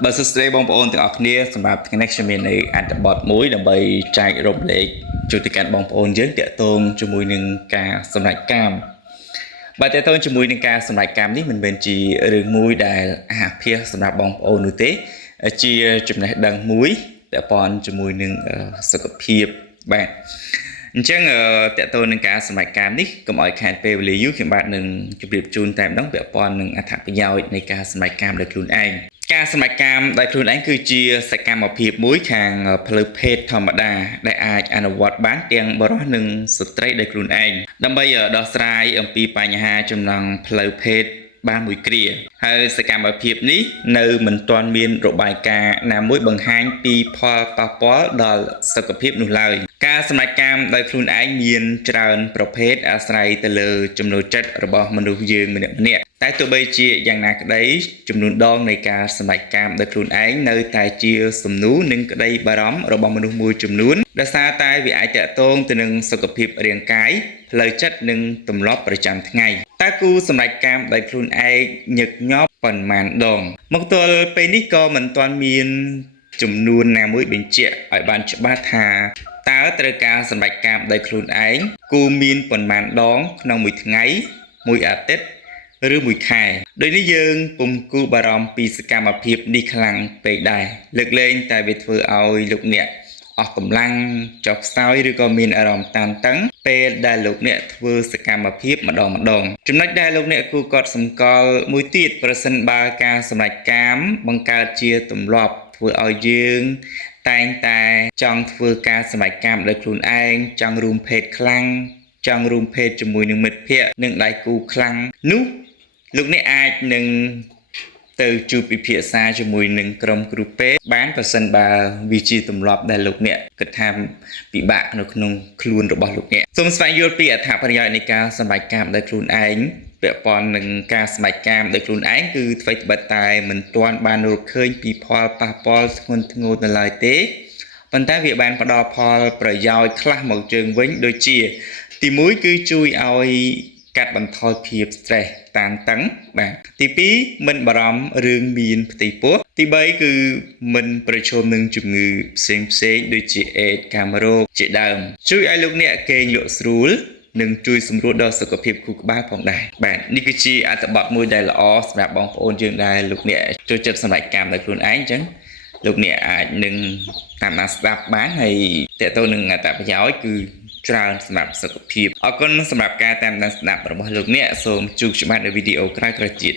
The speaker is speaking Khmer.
បើសួស្តីបងប្អូនទាំងអស់គ្នាសម្រាប់ថ្ងៃនេះខ្ញុំមាននៅអត្ថបទមួយដើម្បីចែករំលែកជួយទៅកាន់បងប្អូនយើងទាក់ទងជាមួយនឹងការសម្រេចកាមបើទាក់ទងជាមួយនឹងការសម្រេចកាមនេះមិនមែនជារឿងមួយដែលអាភាសសម្រាប់បងប្អូននោះទេជាចំណេះដឹងមួយពាក់ព័ន្ធជាមួយនឹងសុខភាពបាទអញ្ចឹងទាក់ទងនឹងការសម្រេចកាមនេះកុំឲ្យខាតពេលវេលាយូរខ្ញុំបាទនឹងជម្រាបជូនតែម្ដងពាក់ព័ន្ធនឹងអត្ថប្រយោជន៍នៃការសម្រេចកាមដោយខ្លួនឯងការសម្រេចកាមដោយខ្លួនឯងគឺជាសកម្មភាពមួយខាងផ្លូវភេទធម្មតាដែលអាចអនុវត្តបានទាំងបុរសនិងស្ត្រីដោយខ្លួនឯងដើម្បីដោះស្រាយអំពីបញ្ហាចំណង់ផ្លូវភេទបានមួយគ្រាហើយសកម្មភាពនេះនៅមិនទាន់មានរបាយការណ៍ណាមួយបង្ហាញពីផលប៉ះពាល់ដល់សុខភាពនោះឡើយការសម្រេចកាមដោយខ្លួនឯងមានច្រើនប្រភេទអាស្រ័យទៅលើចំណូលចិត្តរបស់មនុស្សយើងម្នាក់ៗតែទោះបីជាយ៉ាងណាក្តីចំនួនដងនៃការសម្រេចកាមដោយខ្លួនឯងនៅតែជាសំណួរនិងក្តីបារម្ភរបស់មនុស្សមួយចំនួនដោយសារតែវាអាចតាក់ទងទៅនឹងសុខភាពរាងកាយផ្លូវចិត្តនិងទម្លាប់ប្រចាំថ្ងៃតើគូសម្រេចកាមដោយខ្លួនឯងញឹកញាប់ប៉ុន្មានដងមកទល់ពេលនេះក៏មិនទាន់មានចំនួនណាមួយបញ្ជាក់ឲ្យបានច្បាស់ថាតើត្រូវការសម្រេចកាមដោយខ្លួនឯងគូមានប៉ុន្មានដងក្នុងមួយថ្ងៃមួយអាទិត្យឬមួយខែដោយនេះយើងពុំគូបារម្ភពីសកម្មភាពនេះខ្លាំងពេកដែរលើកលែងតែវាធ្វើឲ្យលោកអ្នកអស់កម្លាំងចុះខ្សោយឬក៏មានអារម្មណ៍តានតឹងពេលដែលលោកអ្នកធ្វើសកម្មភាពម្ដងចំណុចដែលលោកអ្នកគួរកត់សម្គាល់មួយទៀតប្រសិនបើការសម្រេចកាមបង្កើតជាទម្លាប់ធ្វើឲ្យយើងតែងតែចង់ធ្វើការសម្រេចកាមដោយខ្លួនឯងចង់រួមភេទខ្លាំងចង់រួមភេទជាមួយនឹងមិត្តភ័ក្តិនិងដៃគូខ្លាំងនោះលោកអ្នកអាចនឹងទៅជួបពិភាក្សាជាមួយនឹងក្រុមគ្រូពេទ្យបានប្រសិនបើវាជាទម្លាប់ដែលលោកអ្នកគិតថាពិបាកនៅក្នុងខ្លួនរបស់លោកអ្នកសូមស្វែងយល់ពីអត្ថប្រយោជន៍នៃការសម្រេចកាមដោយខ្លួនឯងពាក់ព័ន្ធនឹងការសម្រេចកាមដោយខ្លួនឯងគឺអ្វីត្បិតតែមិនទាន់បានរកឃើញពីផលប៉ះពាល់ធ្ងន់ធ្ងរនៅឡើយទេប៉ុន្តែវាបានផ្ដល់ផលប្រយោជន៍ខ្លះមកជើងវិញដូចជាទី1គឺជួយឲ្យកាត់បន្ថយភាព stress តានតឹងបាទទី2មិនបារម្ភរឿងមានផ្ទៃពោះទី3គឺមិនប្រឈមនឹងជំងឺផ្សេងដូចជាអេដកាមរោគជាដើមជួយឲ្យលោកអ្នកគេងលក់ស្រួលនិងជួយសម្រួលដល់សុខភាពខួរក្បាលផងដែរបាទនេះគឺជាអត្ថបទមួយដែលល្អសម្រាប់បងប្អូនយើងដែលលោកអ្នកចូលចិត្តសម្រេចកាមដោយខ្លួនឯងអញ្ចឹងលោកអ្នកអាចនឹងតាមដានស្ដាប់បានហើយតើតើនឹងអត្ថប្រយោជន៍គឺច្រើនសម្រាប់សុខភាពអរគុណសម្រាប់ការតាមដានស្ដាប់របស់លោកអ្នកសូមជួបច្បាស់នៅវីដេអូក្រោយៗទៀត